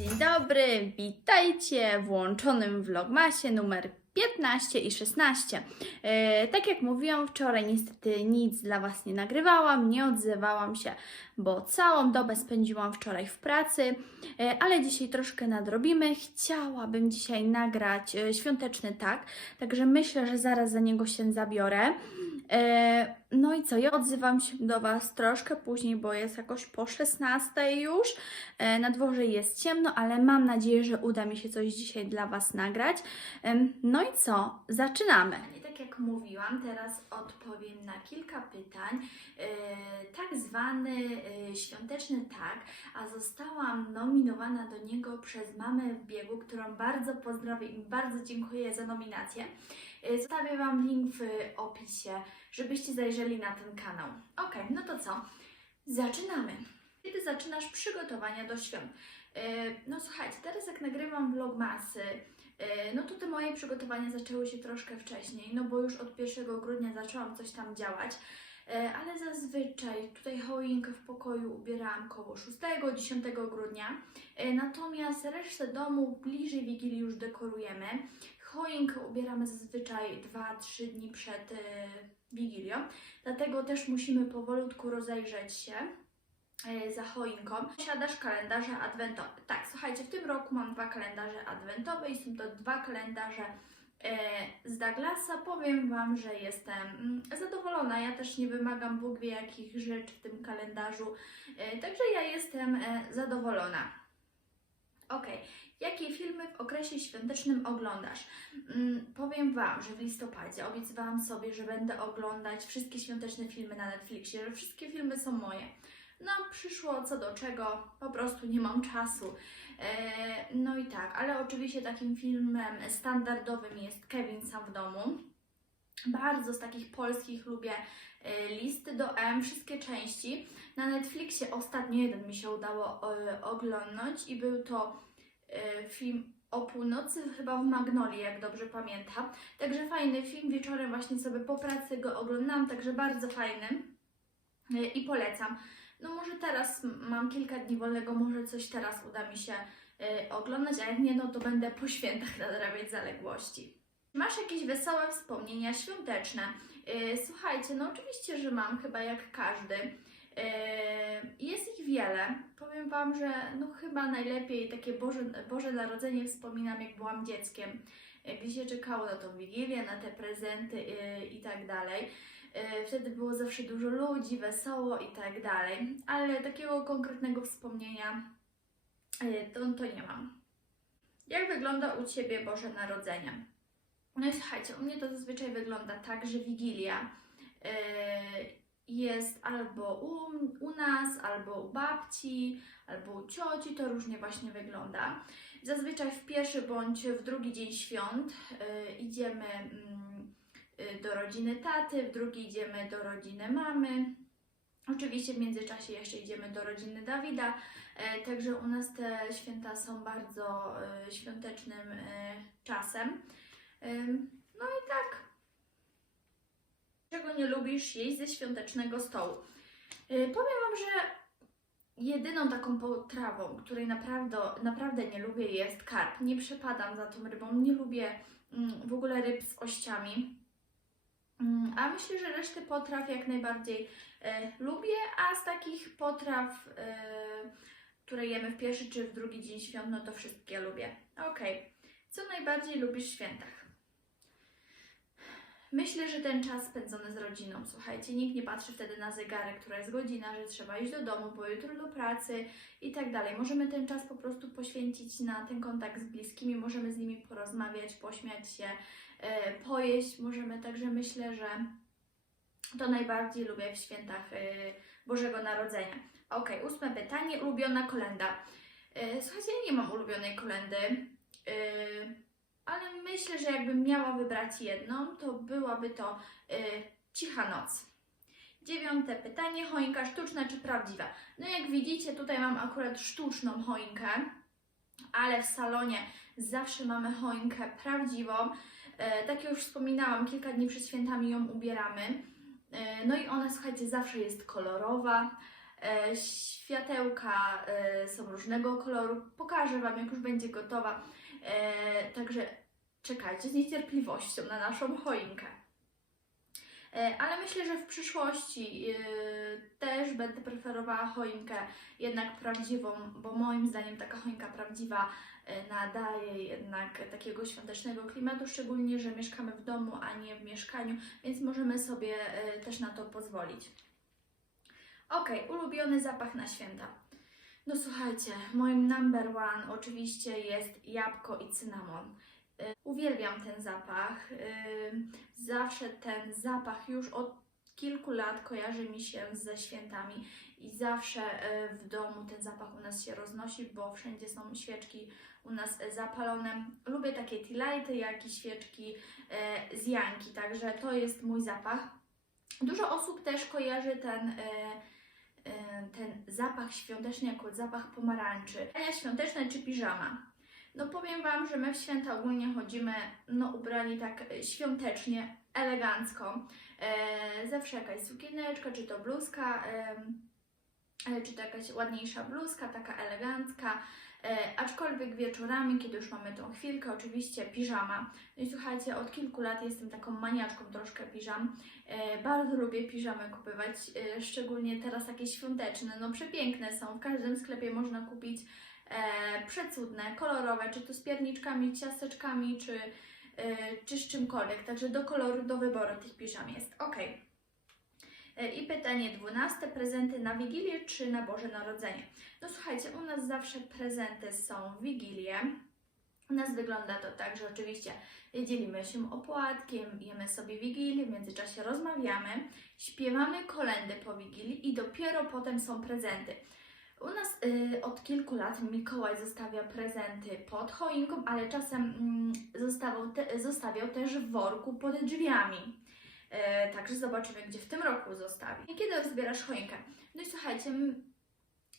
Dzień dobry, witajcie w łączonym vlogmasie numer 15 i 16. E, tak jak mówiłam wczoraj, niestety nic dla Was nie nagrywałam, nie odzywałam się, bo całą dobę spędziłam wczoraj w pracy, e, ale dzisiaj troszkę nadrobimy. Chciałabym dzisiaj nagrać e, świąteczny tak, także myślę, że zaraz za niego się zabiorę. E, no i co, ja odzywam się do Was troszkę później, bo jest jakoś po 16 już. E, Na dworze jest ciemno, ale mam nadzieję, że uda mi się coś dzisiaj dla Was nagrać. No i co? Zaczynamy. Jak mówiłam, teraz odpowiem na kilka pytań. E, Tak zwany e, świąteczny tak, a zostałam nominowana do niego przez mamę w biegu, którą bardzo pozdrawiam i bardzo dziękuję za nominację. E, Zostawię Wam link w opisie, żebyście zajrzeli na ten kanał. Ok, no to co? Zaczynamy. Kiedy zaczynasz przygotowania do świąt? No słuchajcie, teraz jak nagrywam vlogmasy, e, no to te moje przygotowania zaczęły się troszkę wcześniej, no bo już od 1 grudnia zaczęłam coś tam działać, e, ale zazwyczaj tutaj choinkę w pokoju ubierałam koło 6-10 grudnia, e, natomiast resztę domu bliżej Wigilii już dekorujemy. Choinkę ubieramy zazwyczaj 2-3 dni przed e, Wigilią, dlatego też musimy powolutku rozejrzeć się. e, za choinką. Posiadasz kalendarze adwentowe. Tak, słuchajcie, w tym roku mam dwa kalendarze adwentowe i są to dwa kalendarze e, z Douglasa. Powiem Wam, że jestem mm, zadowolona. Ja też nie wymagam Bóg wie jakich rzeczy w tym kalendarzu, e, także ja jestem e, zadowolona. Ok, jakie filmy w okresie świątecznym oglądasz? Mm, powiem Wam, że w listopadzie obiecywałam sobie, że będę oglądać wszystkie świąteczne filmy na Netflixie, że wszystkie filmy są moje. No, przyszło co do czego, po prostu nie mam czasu. E, no i tak, ale oczywiście takim filmem standardowym jest Kevin sam w domu. Bardzo z takich polskich lubię e, listy do M, wszystkie części. Na Netflixie ostatnio jeden mi się udało e, oglądnąć i był to film o północy, chyba w Magnolii, jak dobrze pamiętam. Także fajny film, wieczorem właśnie sobie po pracy go oglądam, także bardzo fajny i polecam. No może teraz mam kilka dni wolnego, może coś teraz uda mi się e, oglądać, a jak nie, no to będę po świętach nadrabiać zaległości. Masz jakieś wesołe wspomnienia świąteczne? E, Słuchajcie, no oczywiście, że mam, chyba jak każdy. E, Jest ich wiele. Powiem Wam, że no chyba najlepiej takie Boże, Boże Narodzenie wspominam, jak byłam dzieckiem, e, gdzie się czekało na tą Wigilię, na te prezenty e, i tak dalej. E, Wtedy było zawsze dużo ludzi, wesoło i tak dalej, ale takiego konkretnego wspomnienia e, to, to nie mam. Jak wygląda u Ciebie Boże Narodzenie? No i słuchajcie, u mnie to zazwyczaj wygląda tak, że Wigilia e, jest albo u, u nas, albo u babci, albo u cioci, to różnie właśnie wygląda. Zazwyczaj w pierwszy bądź w drugi dzień świąt idziemy mm, y, do rodziny taty, w drugi idziemy do rodziny mamy. Oczywiście w międzyczasie jeszcze idziemy do rodziny Dawida, e, także u nas te święta są bardzo e, świątecznym e, czasem. No i tak. Czego nie lubisz jeść ze świątecznego stołu? Powiem Wam, że jedyną taką potrawą, której naprawdę, naprawdę nie lubię jest karp. Nie przepadam za tą rybą, nie lubię mm, w ogóle ryb z ościami. Mm, A myślę, że resztę potraw jak najbardziej e, lubię, a z takich potraw, e, które jemy w pierwszy czy w drugi dzień świąt, no to wszystkie lubię. Okej. Co najbardziej lubisz w świętach? Myślę, że ten czas spędzony z rodziną. Słuchajcie, nikt nie patrzy wtedy na zegarek, która jest godzina, że trzeba iść do domu, bo jutro do pracy i tak dalej. Możemy ten czas po prostu poświęcić na ten kontakt z bliskimi, możemy z nimi porozmawiać, pośmiać się, e, pojeść możemy. Także myślę, że to najbardziej lubię w świętach e, Bożego Narodzenia. Ok, ósme pytanie. Ulubiona kolenda. E, Słuchajcie, ja nie mam ulubionej kolendy. Ale myślę, że jakbym miała wybrać jedną, to byłaby to y, Cicha Noc. Dziewiąte pytanie, choinka sztuczna czy prawdziwa? No jak widzicie, tutaj mam akurat sztuczną choinkę, ale w salonie zawsze mamy choinkę prawdziwą. E, tak jak już wspominałam, kilka dni przed świętami ją ubieramy. E, no i ona, słuchajcie, zawsze jest kolorowa. E, światełka e, są różnego koloru. Pokażę Wam, jak już będzie gotowa. E, także czekajcie z niecierpliwością na naszą choinkę. E, Ale myślę, że w przyszłości e, też będę preferowała choinkę jednak prawdziwą, bo moim zdaniem taka choinka prawdziwa e, nadaje jednak takiego świątecznego klimatu, szczególnie, że mieszkamy w domu, a nie w mieszkaniu, więc możemy sobie e, też na to pozwolić. Ok, ulubiony zapach na święta. No słuchajcie, moim number one oczywiście jest jabłko i cynamon. Y, Uwielbiam ten zapach. Y, Zawsze ten zapach już od kilku lat kojarzy mi się ze świętami i zawsze y, w domu ten zapach u nas się roznosi, bo wszędzie są świeczki u nas zapalone. Lubię takie tea lighty, jak i świeczki z Janki, także to jest mój zapach. Dużo osób też kojarzy ten, ten zapach świąteczny jako zapach pomarańczy. A ja świąteczne czy piżama? No powiem Wam, że my w święta ogólnie chodzimy no ubrani tak e, świątecznie, elegancko. E, zawsze jakaś sukieneczka, czy to bluzka, e, czy to jakaś ładniejsza bluzka, taka elegancka. E, aczkolwiek wieczorami, kiedy już mamy tą chwilkę, oczywiście piżama. No i słuchajcie, od kilku lat jestem taką maniaczką troszkę piżam. E, bardzo lubię piżamy kupować, e, szczególnie teraz takie świąteczne. No przepiękne są, w każdym sklepie można kupić przecudne, kolorowe, czy to z pierniczkami, ciasteczkami, czy, czy z czymkolwiek. Także do koloru, do wyboru tych piżam jest. Ok. E, I pytanie dwunaste. Prezenty na Wigilię czy na Boże Narodzenie? No słuchajcie, u nas zawsze prezenty są w Wigilię. U nas wygląda to tak, że oczywiście dzielimy się opłatkiem, jemy sobie Wigilię, w międzyczasie rozmawiamy, śpiewamy kolendy po Wigilii i dopiero potem są prezenty. U nas y, od kilku lat Mikołaj zostawia prezenty pod choinką, ale czasem zostawiał, te, zostawiał też w worku pod drzwiami. E, także zobaczymy, gdzie w tym roku zostawi. Kiedy rozbierasz choinkę? No i słuchajcie,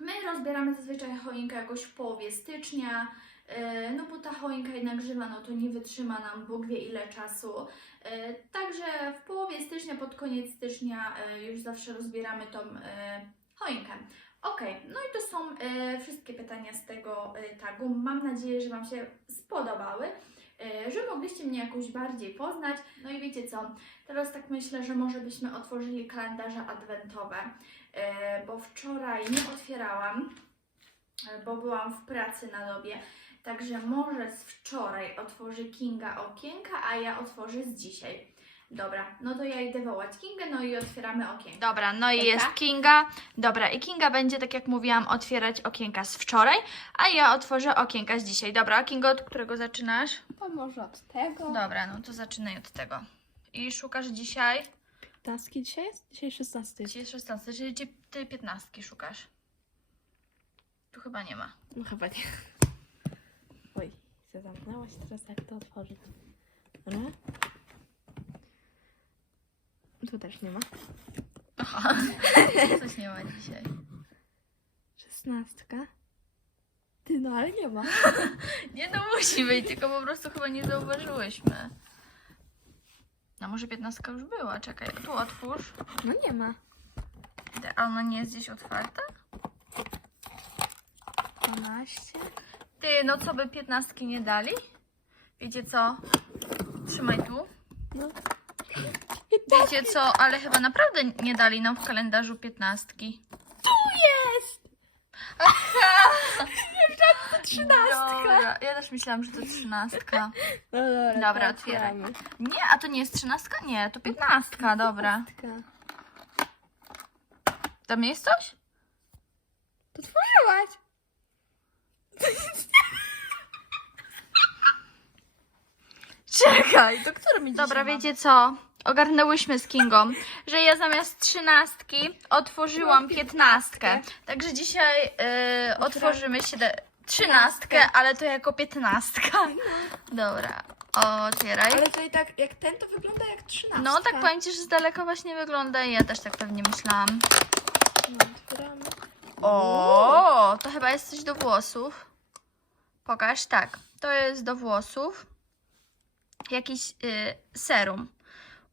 my rozbieramy zazwyczaj choinkę jakoś w połowie stycznia, e, no bo ta choinka jednak żywa, no to nie wytrzyma nam Bóg wie ile czasu. E, Także w połowie stycznia, pod koniec stycznia już zawsze rozbieramy tą choinkę. Ok, no i to są wszystkie pytania z tego tagu. Mam nadzieję, że Wam się spodobały, że mogliście mnie jakoś bardziej poznać. No i wiecie co, teraz tak myślę, że może byśmy otworzyli kalendarze adwentowe, e, bo wczoraj nie otwierałam, e, bo byłam w pracy na dobie. Także może z wczoraj otworzy Kinga okienka, a ja otworzę z dzisiaj. Dobra, no to ja idę wołać Kingę, no i otwieramy okienko. Dobra, no i jest Kinga. Dobra, i Kinga będzie, tak jak mówiłam, otwierać okienka z wczoraj, a ja otworzę okienka z dzisiaj. Dobra, Kingo, od którego zaczynasz? Może od tego. Dobra, no to zaczynaj od tego. I szukasz dzisiaj? 15 dzisiaj jest? Dzisiaj 16. Dzisiaj jest 16, czyli ty- ty 15 szukasz. Tu chyba nie ma. No chyba nie. Oj, się zamknęłaś teraz jak to otworzyć. Dobra. Tu też nie ma. Aha, coś nie ma dzisiaj. 16. Ty, no ale nie ma. Nie, no musi być, tylko po prostu chyba nie zauważyłyśmy. No może 15 już była, czekaj, tu otwórz. No nie ma. A ona nie jest gdzieś otwarta? 12. Ty, no co by 15 nie dali? Wiecie co? Trzymaj tu. No. Wiecie co, ale chyba naprawdę nie dali nam w kalendarzu 15. Jest! Dobra, ja też myślałam, że to 13. No dobra, Dobra, to otwieramy. Nie, a to nie jest 13? Nie, to 15, dobra. 15. Tam jest coś? To otworzyłaś. Czekaj, To który mi Dobra, wiecie co? Ogarnęłyśmy z Kingą, że ja zamiast trzynastki otworzyłam piętnastkę. Także dzisiaj y, otworzymy siedem, trzynastkę, ale to jako piętnastka. Dobra, otwieraj. Ale to i tak, jak ten, to wygląda jak 13. No tak powiem Ci, że z daleka właśnie wygląda i ja też tak pewnie myślałam. No, otwieramy. O, to chyba jest coś do włosów. Pokaż, tak. To jest do włosów. Jakiś y, serum.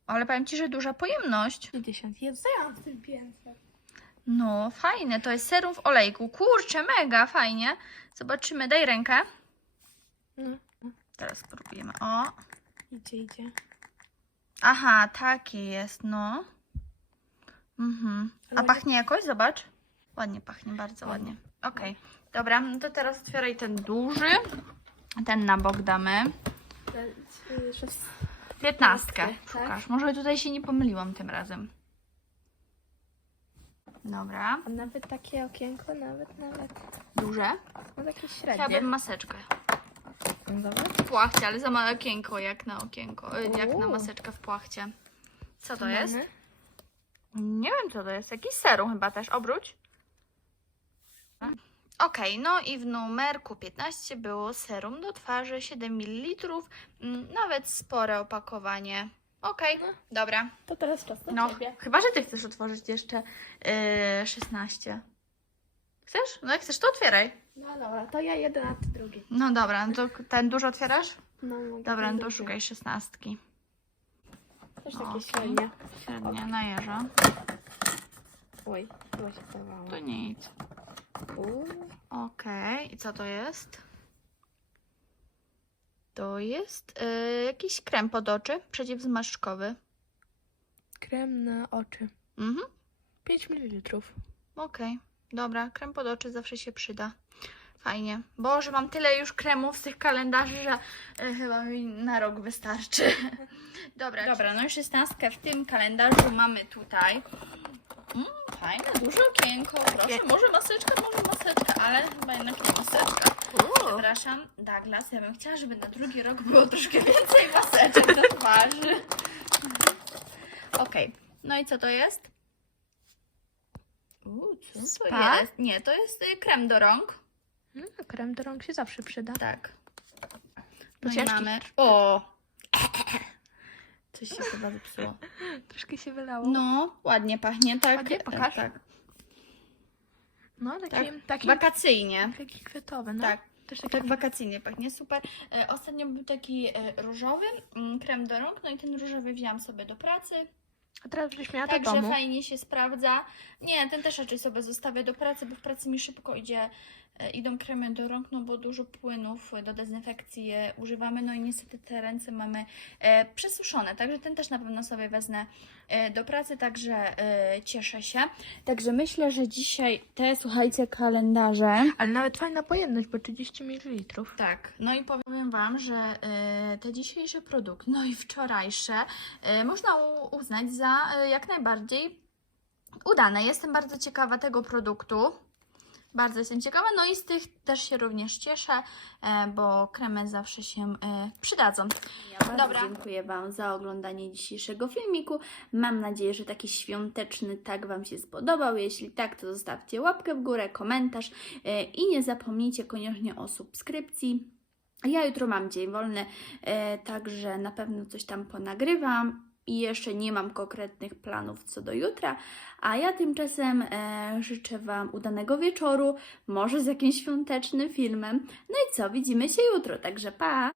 Ale powiem Ci, że duża pojemność. 50. Jest, co ja mam z tym 500? No, fajne, to jest serum w olejku. Kurczę, mega fajnie. Zobaczymy, daj rękę. No, Teraz spróbujemy. O, idzie, idzie. aha, takie jest, no. Mhm. A Ale- pachnie jakoś? Zobacz. Ładnie pachnie, bardzo ładnie. Okej, dobra, no to teraz otwieraj ten duży. Ten na bok damy. Piętnastkę tak? szukasz. Może tutaj się nie pomyliłam tym razem. Dobra. A nawet takie okienko, nawet, nawet. Duże? No takie średnie. Chciałabym maseczkę. Zobacz. W płachcie, ale za małe okienko, jak na okienko, y, jak na maseczkę w płachcie. Co to jest? Nie wiem, co to jest. Jakiś serum chyba też. Obróć. Okej, no i w numerku 15 było serum do twarzy 7 ml. Mm, Nawet spore opakowanie. Okej, dobra. To teraz czas na No, ciebie. chyba, że ty chcesz otworzyć jeszcze yy, 16. Chcesz? No jak chcesz, to otwieraj. No dobra, to ja jeden, a ty drugi. No dobra, no to ten dużo otwierasz? No, mogę Dobra, ten no to drugi. szukaj szesnastki. Też takie Okej. średnie. Średnie na jeża. Oj, to się porwało. To nic. Okej, i co to jest? To jest yy, jakiś krem pod oczy, przeciwzmarszczkowy. Krem na oczy. Mhm, 5 ml. okej. Dobra, krem pod oczy zawsze się przyda. Fajnie. Boże, mam tyle już kremów z tych kalendarzy, że y, chyba mi na rok wystarczy. Dobra, dobra, no i szesnastkę w tym kalendarzu mamy tutaj. Mm, fajne, duże okienko. Proszę, może maseczka, może maseczka, ale chyba jednak nie maseczka. Przepraszam, Douglas, ja bym chciała, żeby na drugi rok było troszkę więcej maseczek na twarzy. Okej, no i co to jest? Uuu, co to Spa? jest? Nie, to jest y, krem do rąk. Krem do rąk się zawsze przyda. Tak. No i ciężki. mamy... O! Coś się chyba zepsuło. Troszkę się wylało. No, ładnie pachnie, tak. Ładnie? Pokaż. Tak, no taki, tak. taki, Wakacyjnie. taki kwiatowy, no. Tak. Też taki Tak wakacyjnie pachnie, super. E, ostatnio był taki e, różowy mm, krem do rąk, no i ten różowy wzięłam sobie do pracy. A teraz byś miała do Także domu. fajnie się sprawdza. Nie, ten też raczej sobie zostawię do pracy, bo w pracy mi szybko idzie, idą kremy do rąk, no bo dużo płynów do dezynfekcji je używamy, no i niestety te ręce mamy e, przesuszone, także ten też na pewno sobie wezmę e, do pracy, także e, cieszę się. Także myślę, że dzisiaj te, słuchajcie, kalendarze... Ale nawet fajna pojemność, bo 30 ml. Tak, no i powiem Wam, że e, te dzisiejsze produkty, no i wczorajsze, e, można uznać za e, jak najbardziej udane. Jestem bardzo ciekawa tego produktu. Bardzo jestem ciekawa, no i z tych też się również cieszę, e, bo kremy zawsze się e, przydadzą. Ja bardzo Dobra. dziękuję Wam za oglądanie dzisiejszego filmiku. Mam nadzieję, że taki świąteczny tak Wam się spodobał. Jeśli tak, to zostawcie łapkę w górę, komentarz e, i nie zapomnijcie koniecznie o subskrypcji. Ja jutro mam dzień wolny, także na pewno coś tam ponagrywam. I jeszcze nie mam konkretnych planów co do jutra, a ja tymczasem e, życzę Wam udanego wieczoru, może z jakimś świątecznym filmem. No i co, widzimy się jutro, także pa!